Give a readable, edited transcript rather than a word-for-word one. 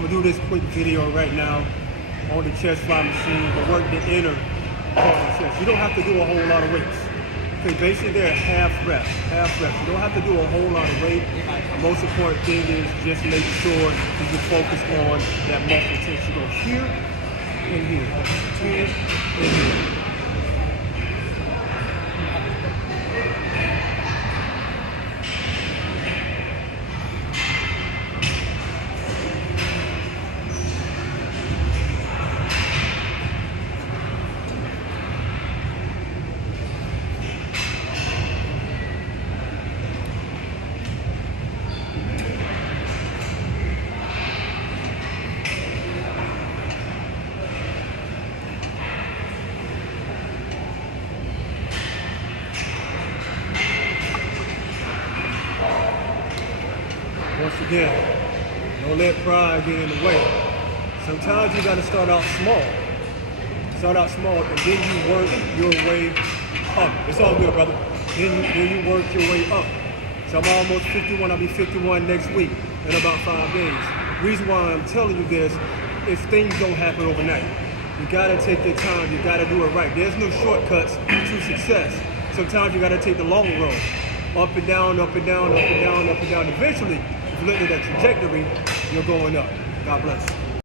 I'm gonna do this quick video right now on the chest fly machine to work the inner part of the chest. You don't have to do a whole lot of weights. Okay, basically they're half reps. You don't have to do a whole lot of weight. The most important thing is just make sure that you focus on that muscle tension. You go here and here, and here. Once again, don't let pride get in the way. Sometimes you gotta start out small. And then you work your way up. It's all good, brother. Then you work your way up. So I'm almost 51, I'll be 51 next week in about 5 days. Reason why I'm telling you this is things don't happen overnight. You gotta take your time, you gotta do it right. There's no shortcuts to success. Sometimes you gotta take the long road. Up and down, up and down, up and down, up and down. Eventually, if you look at that trajectory, you're going up. God bless.